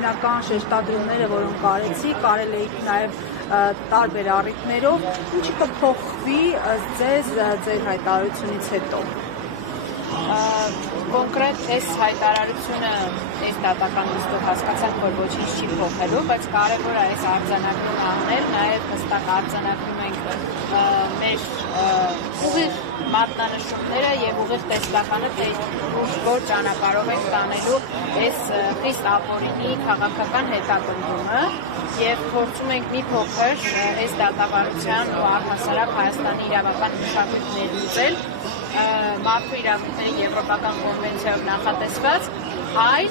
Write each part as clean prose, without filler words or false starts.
հիմնական շեշտադրումները, որոնք կարելի է նաև տարբեր առիթներով, ինչի կփոխվի ըստ ձեզ ձեր հայտարարությունից հետո։ Կոնկրետ այս հայտարարությունը այս դատական նիստով հասկացանք, որ ոչինչ չի փոխելու, բայց կարևոր է այս արձանագրումը անել, նաև հստակ արձանագրում ենք մեր ուղիղ մատնանշումները եւ ուղիղ տեսլականը, թե որ ճանապարհով ենք տանելու այս խիստ ապօրինի քաղաքական հետապնդումը եւ փորձում ենք մի փոքր այս դատավարության ու առհասարակ Հայաստանի իրավական մշակույթը ներմուծել մարդու իրավունքների եվրոպական կոնվենցիայով նախատեսված այլ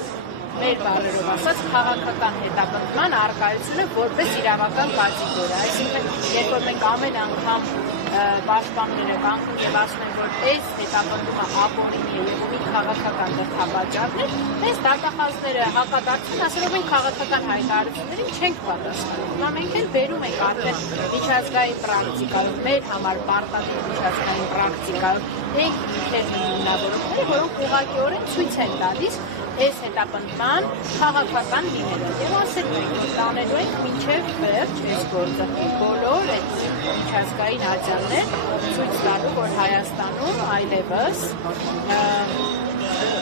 մեր բառերով ասած քաղաքական հետապնդման առկայությունը որպես իրավական կատեգորիա, այսինքն երբ որ մենք ամեն անգամ պաշտպանները կանգնում եւ ասում են, որ այս հետապնդումը ապօրինի է եւ ունի քաղաքական դրդապատճառներ, մենք դատախազները հակադարձում ասելով են քաղաքական հայտարարություններին չենք պատասխանում։ Հիմա մենք էլ բերում ենք արդեն միջազգային պրակտիկայով, մեր համար պարտադիր միջազգային պրակտիկայով ենք հիմնավորումները, որոնք ուղղակիորեն ցույց են տալիս այս հետապնդման քաղաքական լինելը եւ ասել ենք տանելու ենք մինչեւ վերջ այս գործը բոլոր այդ միջազգային աջաններ ցույց տալու որ Հայաստանում այլևս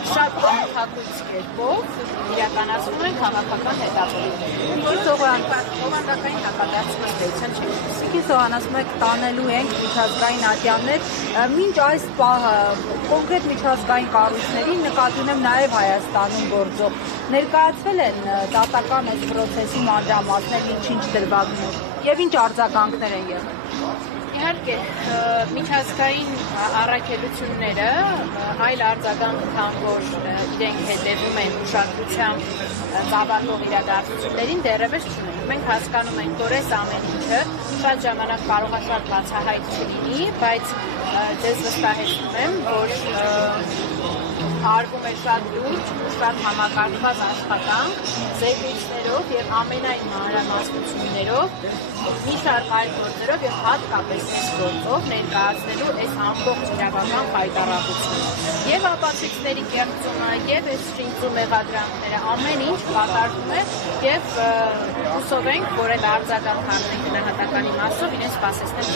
շատ հակույց կերպով իրականացվում են քաղաքական հետապնդումներ։ Օվանդակային հակադարձման դեպքն չէ։ Սիկի սովանացում եք տանելու ենք միջազգային ատյաններ, մինչ այս պահը կոնկրետ միջազգային կառույցների նկատի ունեմ նաև Հայաստանում գործող ներկայացվել են դատական այս process-ի մանրամասներ ինչ դրվագներ եւ ինչ արձագանքներ են եղել։ Իհարկե, միջազգային առաքելությունները այլ արձագանք քան որ իրենք հետևում են ուշադրությամբ ծավալող իրադարձություններին դեռևս չունեն։ Մենք հասկանում ենք, որ այս ամեն ինչը շատ ժամանակ կարող է շատ բացահայտ չլինի, բայց ձեզ վստահեցնում եմ, որ արվում է շատ լուրջ, շատ համակարգված աշխատանք, զեկույցներով եւ ամենայն մանրամասնություններով, մի շարք այլ գործերով եւ հատկապես այս գործով ներկայացնելու այս ամբողջ իրավական հայտարարությունը։ Եվ ապացույցների կեղծումը, եւ այս շինծու մեղադրանքները, ամեն ինչ կատարվում է եւ հուսով ենք, որ այդ արձագանքային գնահատականի մասով իրեն սպասեցնել։